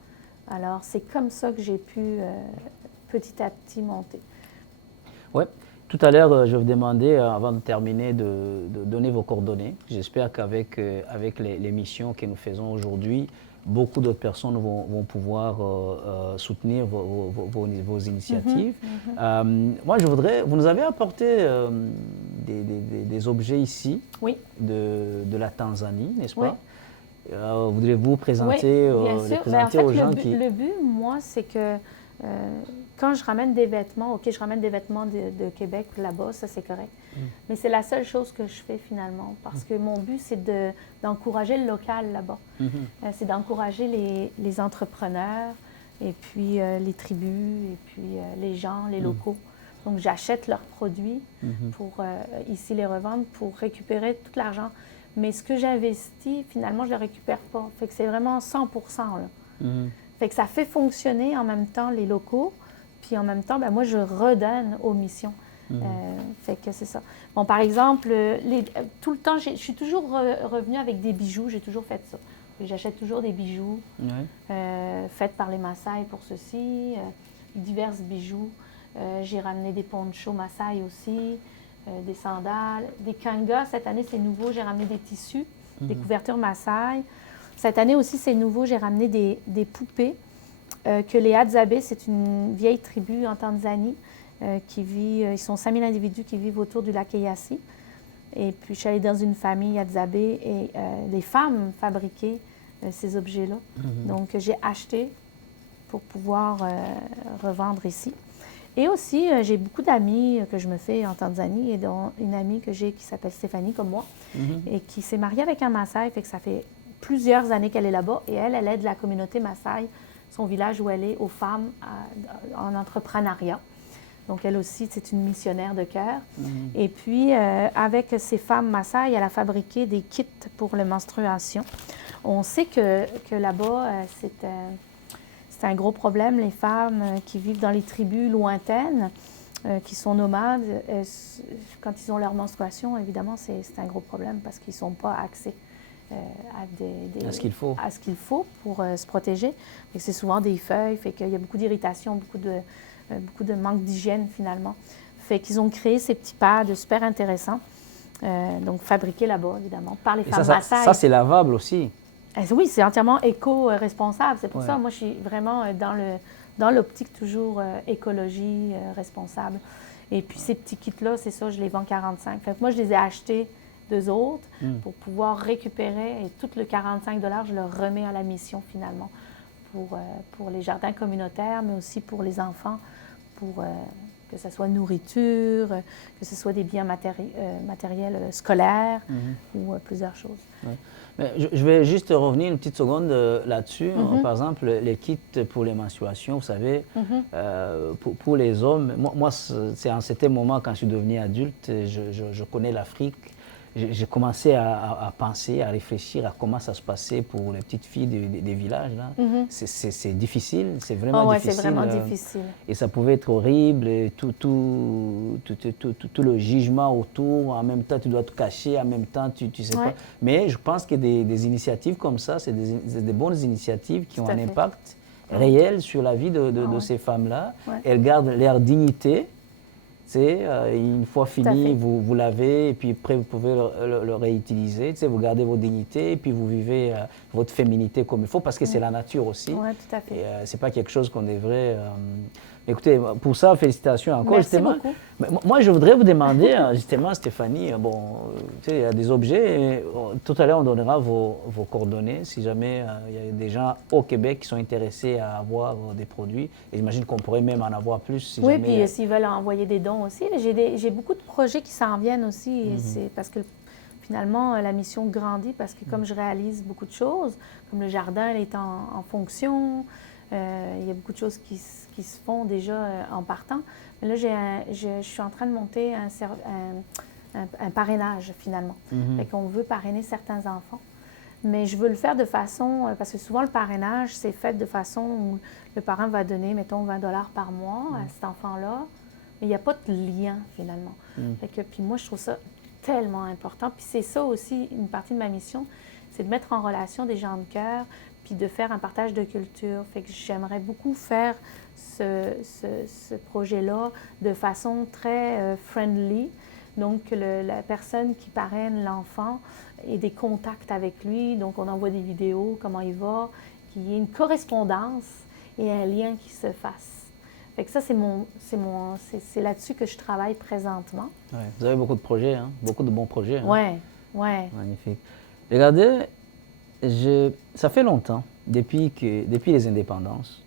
Alors, c'est comme ça que j'ai pu petit à petit monter. Oui. Tout à l'heure, je vous demandais, avant de terminer, de donner vos coordonnées. J'espère qu'avec les missions que nous faisons aujourd'hui, beaucoup d'autres personnes vont pouvoir soutenir vos initiatives. Moi, vous nous avez apporté des objets ici, oui. de la Tanzanie, n'est-ce pas? Oui. Voudrez-vous présenter, les présenter aux gens qui... Le but, moi, c'est que quand je ramène des vêtements, OK, je ramène des vêtements de Québec là-bas, ça c'est correct. Mais c'est la seule chose que je fais finalement, parce que mon but, c'est d'encourager le local là-bas. C'est d'encourager les entrepreneurs, et puis les tribus, et puis les gens, les locaux. Donc, j'achète leurs produits pour ici les revendre, pour récupérer tout l'argent. Mais ce que j'investis, finalement, je ne le récupère pas. Fait que c'est vraiment 100 là. Fait que ça fait fonctionner en même temps les locaux, puis en même temps, ben, moi, je redonne aux missions. Fait que c'est ça. Bon, par exemple, tout le temps, je suis toujours revenue avec des bijoux. J'ai toujours fait ça. J'achète toujours des bijoux faits par les Maasai pour ceci, divers bijoux. J'ai ramené des ponchos Maasai aussi. Des sandales, des kangas. Cette année, c'est nouveau, j'ai ramené des tissus, des couvertures Maasai. Cette année aussi, c'est nouveau, j'ai ramené des poupées que les Hadzabe, c'est une vieille tribu en Tanzanie qui vit, ils sont 5000 individus qui vivent autour du lac Eyasi. Et puis, je suis allée dans une famille Hadzabe et les femmes fabriquaient ces objets-là. Donc, j'ai acheté pour pouvoir revendre ici. Et aussi, j'ai beaucoup d'amis que je me fais en Tanzanie, et dont une amie que j'ai qui s'appelle Stéphanie, comme moi, et qui s'est mariée avec un Maasai, fait que ça fait plusieurs années qu'elle est là-bas, et elle aide la communauté Maasai, son village où elle est, aux femmes en entrepreneuriat. Donc, elle aussi, c'est une missionnaire de cœur. Et puis, avec ces femmes Maasai, elle a fabriqué des kits pour les menstruations. On sait que là-bas, c'est un gros problème, les femmes qui vivent dans les tribus lointaines, qui sont nomades. Quand ils ont leur menstruation, évidemment, c'est un gros problème parce qu'ils ne sont pas accès à ce qu'il faut pour se protéger. C'est souvent des feuilles, fait qu'il y a beaucoup d'irritation, beaucoup de manque d'hygiène finalement. Fait qu'ils ont créé ces petits pads super intéressants, donc fabriqués là-bas, évidemment, par les femmes Maasai. Ça, c'est lavable aussi. Oui, c'est entièrement éco-responsable. C'est pour ça, moi, je suis vraiment dans l'optique toujours écologie responsable. Et puis, ces petits kits-là, c'est ça, je les vends 45. Fait que moi, je les ai achetés d'eux autres pour pouvoir récupérer. Et tout le 45 $, je le remets à la mission, finalement, pour les jardins communautaires, mais aussi pour les enfants, pour que ce soit nourriture, que ce soit des biens matériels scolaires ou plusieurs choses. Ouais. Mais je vais juste revenir une petite seconde là-dessus. Par exemple, les kits pour les menstruations, vous savez, pour les hommes, moi c'est en certain moment, quand je suis devenu adulte, je connais l'Afrique. J'ai commencé à penser, à réfléchir à comment ça se passait pour les petites filles des villages. Là. C'est difficile, c'est vraiment difficile. C'est vraiment difficile. Et ça pouvait être horrible, et tout le jugement autour, en même temps tu dois te cacher, en même temps tu sais pas. Mais je pense que des initiatives comme ça, c'est des bonnes initiatives qui ont un impact réel sur la vie de ces femmes-là. Elles gardent leur dignité. Une fois fini, vous lavez et puis après vous pouvez le réutiliser. Vous gardez vos dignités et puis vous vivez votre féminité comme il faut parce que c'est la nature aussi. Oui, tout à fait. Et c'est pas quelque chose qu'on devrait... Écoutez, pour ça, félicitations encore. Merci beaucoup. Moi, je voudrais vous demander, justement, Stéphanie, il y a des objets. Tout à l'heure, on donnera vos coordonnées si jamais il y a des gens au Québec qui sont intéressés à avoir des produits. Et j'imagine qu'on pourrait même en avoir plus. Si oui, jamais... puis s'ils veulent envoyer des dons aussi. J'ai beaucoup de projets qui s'en viennent aussi. C'est parce que finalement, la mission grandit parce que comme je réalise beaucoup de choses, comme le jardin elle est en fonction, il y a beaucoup de choses qui se font déjà en partant. Mais là, je suis en train de monter un parrainage, finalement. Fait qu'on veut parrainer certains enfants. Mais je veux le faire de façon... parce que souvent, le parrainage, c'est fait de façon où le parent va donner, mettons, 20 $ par mois à cet enfant-là. Mais il n'y a pas de lien, finalement. Fait que, puis moi, je trouve ça tellement important. Puis c'est ça aussi, une partie de ma mission, c'est de mettre en relation des gens de cœur puis de faire un partage de culture. Fait que j'aimerais beaucoup faire ce projet-là de façon très friendly. Donc, la personne qui parraine l'enfant ait des contacts avec lui. Donc, on envoie des vidéos, comment il va, qu'il y ait une correspondance et un lien qui se fasse. Fait que ça, c'est là-dessus que je travaille présentement. Ouais. Vous avez beaucoup de projets, hein? Beaucoup de bons projets. Oui, hein? oui. Magnifique. Regardez, ça fait longtemps, depuis les indépendances,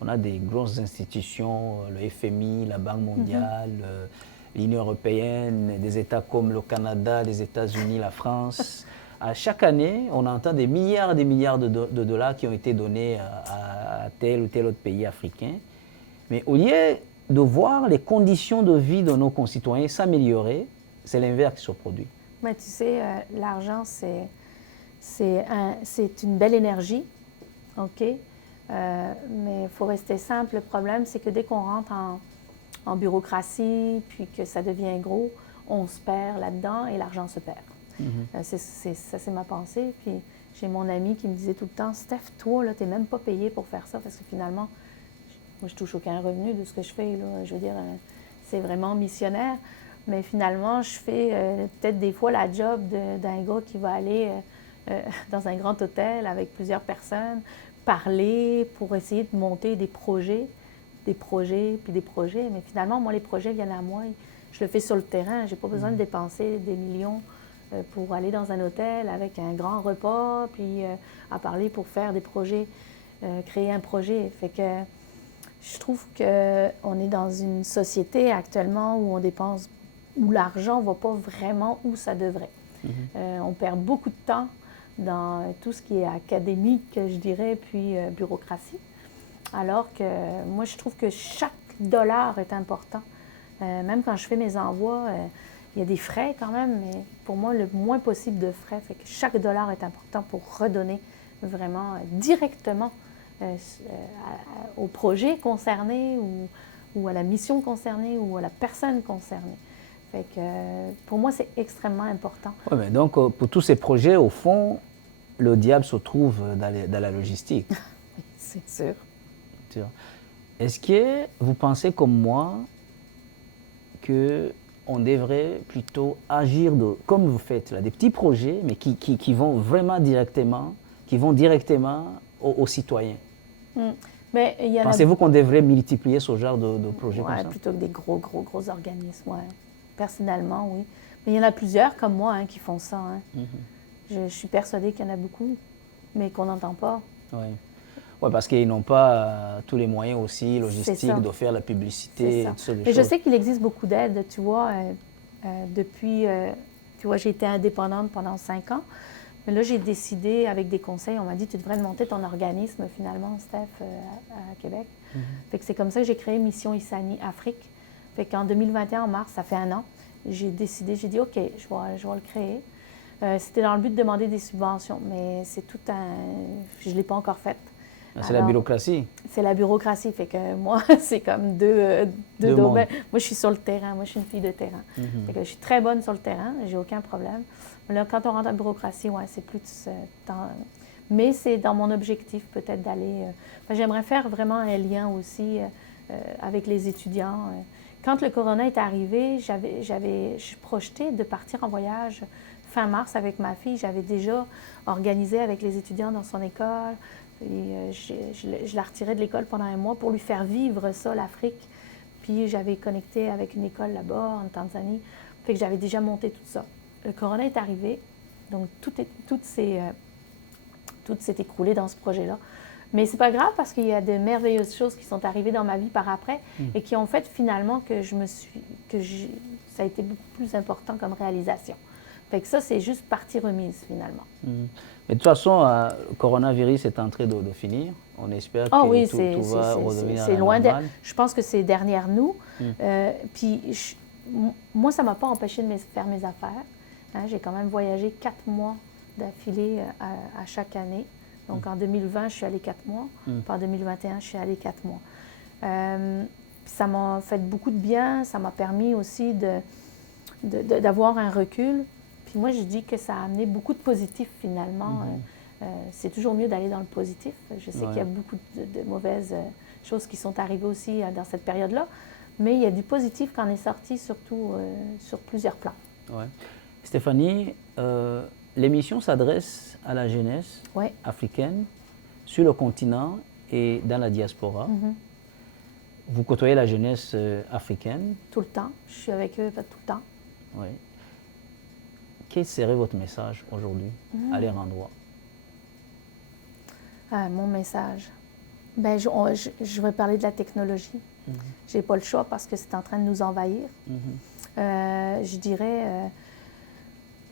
on a des grosses institutions, le FMI, la Banque mondiale, l'Union européenne, des États comme le Canada, les États-Unis, la France. À chaque année, on entend des milliards et des milliards de dollars qui ont été donnés à tel ou tel autre pays africain. Mais au lieu de voir les conditions de vie de nos concitoyens s'améliorer, c'est l'inverse qui se produit. Mais tu sais, l'argent, c'est une belle énergie, OK? Mais il faut rester simple. Le problème, c'est que dès qu'on rentre en bureaucratie, puis que ça devient gros, on se perd là-dedans et l'argent se perd. Ça, c'est ma pensée. Puis j'ai mon ami qui me disait tout le temps, « Steph, toi, là, t'es même pas payé pour faire ça, parce que finalement, moi, je touche aucun revenu de ce que je fais, là. Je veux dire, c'est vraiment missionnaire. Mais finalement, je fais peut-être des fois la job d'un gars qui va aller dans un grand hôtel avec plusieurs personnes, parler pour essayer de monter des projets, puis des projets. Mais finalement, moi, les projets viennent à moi. Je le fais sur le terrain. Je n'ai pas besoin de dépenser des millions pour aller dans un hôtel avec un grand repas, puis à parler pour faire des projets, créer un projet. Fait que je trouve qu'on est dans une société actuellement où on dépense, où l'argent ne va pas vraiment où ça devrait. On perd beaucoup de temps dans tout ce qui est académique, je dirais, puis bureaucratie. Alors que moi, je trouve que chaque dollar est important. Même quand je fais mes envois, il y a des frais quand même, mais pour moi, le moins possible de frais. Fait que chaque dollar est important pour redonner vraiment directement au projet concerné ou à la mission concernée ou à la personne concernée. Fait que pour moi, c'est extrêmement important. Ouais, mais donc, pour tous ces projets, au fond, le diable se trouve dans la logistique. C'est sûr. Est-ce que vous pensez comme moi qu'on devrait plutôt agir comme vous faites là, des petits projets, mais qui vont vraiment directement qui vont directement aux citoyens. Mais il y en a... Pensez-vous qu'on devrait multiplier ce genre de projets comme ça? Plutôt que des gros organismes, ouais. Personnellement, oui. Mais il y en a plusieurs comme moi qui font ça. Je suis persuadée qu'il y en a beaucoup, mais qu'on n'entend pas. Oui. Ouais, parce qu'ils n'ont pas tous les moyens aussi logistiques de faire la publicité. Et toutes mais je sais qu'il existe beaucoup d'aides, tu vois, depuis, tu vois, j'ai été indépendante pendant 5 ans, mais là, j'ai décidé, avec des conseils, on m'a dit, tu devrais monter ton organisme, finalement, Steph, à Québec. Fait que c'est comme ça que j'ai créé Mission Issani Afrique. Fait qu'en 2021, en mars, ça fait 1 an, j'ai décidé, j'ai dit, OK, je vais le créer. C'était dans le but de demander des subventions, mais c'est tout je ne l'ai pas encore fait. C'est la bureaucratie. C'est la bureaucratie, fait que moi, c'est comme deux domaines. Moi, je suis sur le terrain, moi, je suis une fille de terrain. Fait que je suis très bonne sur le terrain, j'ai aucun problème. Mais là, quand on rentre dans la bureaucratie, ouais, c'est plus mais c'est dans mon objectif, peut-être, d'aller... j'aimerais faire vraiment un lien aussi avec les étudiants. Quand le corona est arrivé, je suis projetée de partir en voyage fin mars avec ma fille. J'avais déjà organisé avec les étudiants dans son école. Et je la retirais de l'école pendant 1 mois pour lui faire vivre ça, l'Afrique. Puis j'avais connecté avec une école là-bas, en Tanzanie. Fait que j'avais déjà monté tout ça. Le corona est arrivé, donc tout s'est écroulé dans ce projet-là. Mais c'est pas grave parce qu'il y a de merveilleuses choses qui sont arrivées dans ma vie par après et qui ont fait finalement que ça a été beaucoup plus important comme réalisation. Fait que ça, c'est juste partie remise finalement. Mais de toute façon, le coronavirus est en train de finir. On espère que tout va redevenir à la normale. Je pense que c'est derrière nous. Puis moi, ça ne m'a pas empêché de faire mes affaires. J'ai quand même voyagé 4 mois d'affilée à chaque année. Donc en 2020, je suis allée 4 mois. Puis en 2021, je suis allée 4 mois. Ça m'a fait beaucoup de bien. Ça m'a permis aussi d'avoir un recul. Puis moi, je dis que ça a amené beaucoup de positif finalement. C'est toujours mieux d'aller dans le positif. Je sais qu'il y a beaucoup de mauvaises choses qui sont arrivées aussi dans cette période-là, mais il y a du positif qui en est sorti, surtout sur plusieurs plans. Ouais. Stéphanie, l'émission s'adresse à la jeunesse africaine sur le continent et dans la diaspora. Vous côtoyez la jeunesse africaine? Tout le temps. Je suis avec eux tout le temps. Oui. Quel serait votre message aujourd'hui à leur endroit? Mon message? Ben, je vais parler de la technologie. Je n'ai pas le choix parce que c'est en train de nous envahir. Je dirais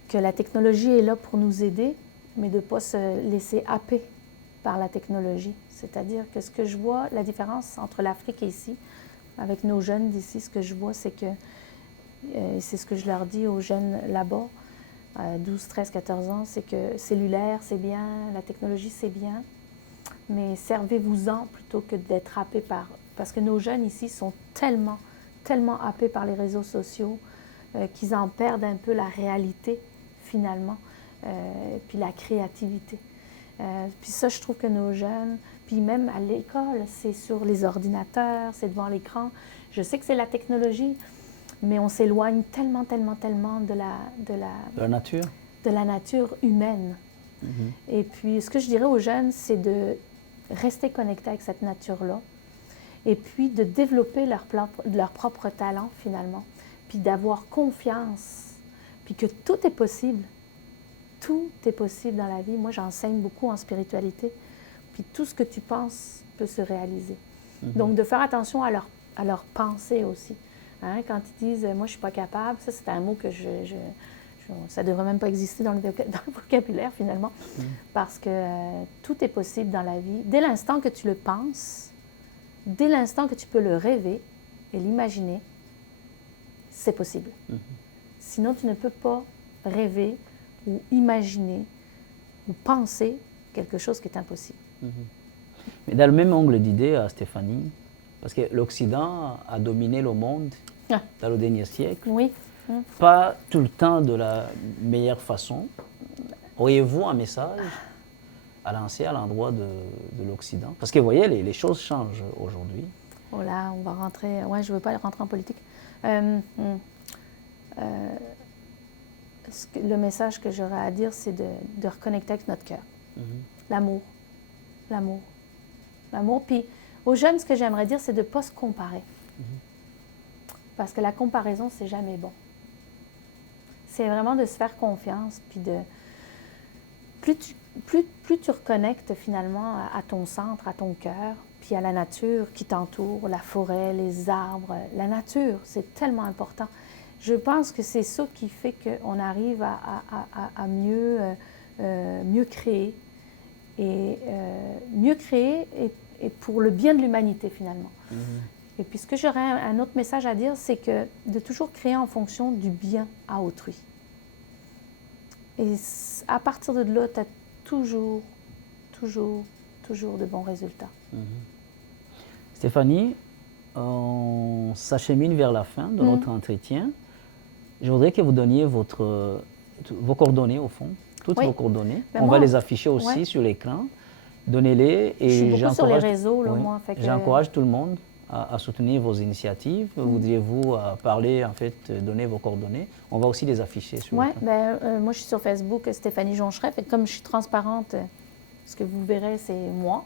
que la technologie est là pour nous aider, mais de ne pas se laisser happer par la technologie. C'est-à-dire que ce que je vois, la différence entre l'Afrique et ici, avec nos jeunes d'ici, ce que je vois, c'est que, et c'est ce que je leur dis aux jeunes là-bas, 12, 13, 14 ans, c'est que cellulaire, c'est bien, la technologie, c'est bien, mais servez-vous-en plutôt que d'être happés par... Parce que nos jeunes ici sont tellement happés par les réseaux sociaux qu'ils en perdent un peu la réalité, finalement, puis la créativité. Puis ça, je trouve que nos jeunes, puis même à l'école, c'est sur les ordinateurs, c'est devant l'écran. Je sais que c'est la technologie, mais on s'éloigne tellement de la nature? De la nature humaine. Et puis, ce que je dirais aux jeunes, c'est de rester connectés avec cette nature-là et puis de développer leur propre talent, finalement, puis d'avoir confiance, puis que tout est possible. Tout est possible dans la vie. Moi, j'enseigne beaucoup en spiritualité, puis tout ce que tu penses peut se réaliser. Donc, de faire attention à leur pensée aussi. Quand ils disent « moi, je ne suis pas capable », ça, c'est un mot que ça ne devrait même pas exister dans le vocabulaire, finalement, parce que tout est possible dans la vie. Dès l'instant que tu le penses, dès l'instant que tu peux le rêver et l'imaginer, c'est possible. Sinon, tu ne peux pas rêver ou imaginer ou penser quelque chose qui est impossible. Mais dans le même angle d'idée, Stéphanie, parce que l'Occident a dominé le monde dans le dernier siècle, pas tout le temps de la meilleure façon. Auriez-vous un message à lancer à l'endroit de l'Occident? Parce que vous voyez, les choses changent aujourd'hui. Oh là, on va rentrer... Ouais, je ne veux pas rentrer en politique. Le message que j'aurais à dire, c'est de reconnecter avec notre cœur. L'amour. L'amour. L'amour. Puis aux jeunes, ce que j'aimerais dire, c'est de ne pas se comparer. Parce que la comparaison, c'est jamais bon. C'est vraiment de se faire confiance, puis de... Plus tu reconnectes finalement à ton centre, à ton cœur, puis à la nature qui t'entoure, la forêt, les arbres, la nature, c'est tellement important. Je pense que c'est ça qui fait qu'on arrive à mieux créer. Et mieux créer et pour le bien de l'humanité finalement. Et puis ce que j'aurais un autre message à dire, c'est que de toujours créer en fonction du bien à autrui. Et à partir de là, tu as toujours de bons résultats. Stéphanie, on s'achemine vers la fin de notre entretien. Je voudrais que vous donniez vos coordonnées au fond, toutes vos coordonnées. On va les afficher aussi sur l'écran. Donnez-les. Et je suis beaucoup sur les réseaux, là, moi. J'encourage tout le monde à soutenir vos initiatives. Voudriez-vous parler, en fait, donner vos coordonnées? On va aussi les afficher sur l'écran. Oui, moi, je suis sur Facebook, Stéphanie Joncheret. Comme je suis transparente, ce que vous verrez, c'est moi.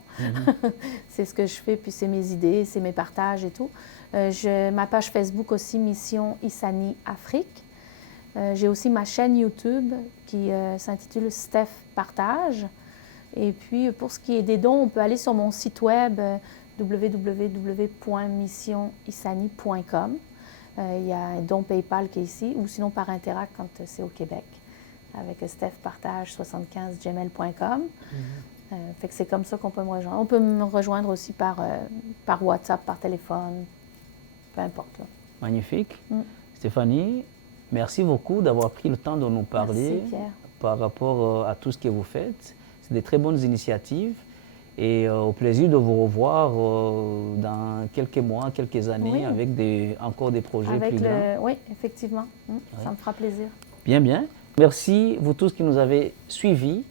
C'est ce que je fais, puis c'est mes idées, c'est mes partages et tout. Ma page Facebook aussi, Mission Isani Afrique. J'ai aussi ma chaîne YouTube qui s'intitule Steph Partage. Et puis, pour ce qui est des dons, on peut aller sur mon site web www.missionisani.com. Il y a un don PayPal qui est ici, ou sinon par Interact quand c'est au Québec, avec stephpartage75gmail.com. Fait que c'est comme ça qu'on peut me rejoindre. On peut me rejoindre aussi par WhatsApp, par téléphone, peu importe. Là. Magnifique. Stéphanie, merci beaucoup d'avoir pris le temps de nous parler par rapport à tout ce que vous faites. C'est des très bonnes initiatives et au plaisir de vous revoir dans quelques mois, quelques années avec encore des projets plus grands. Oui, effectivement. Ça me fera plaisir. Bien, bien. Merci vous tous qui nous avez suivis.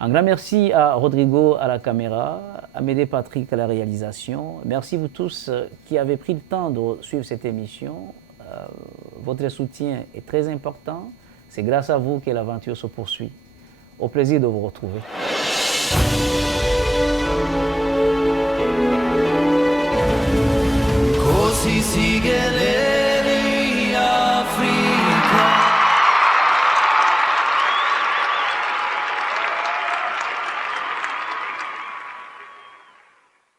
Un grand merci à Rodrigo à la caméra, à Médé Patrick à la réalisation. Merci vous tous qui avez pris le temps de suivre cette émission. Votre soutien est très important. C'est grâce à vous que l'aventure se poursuit. Au plaisir de vous retrouver. Così si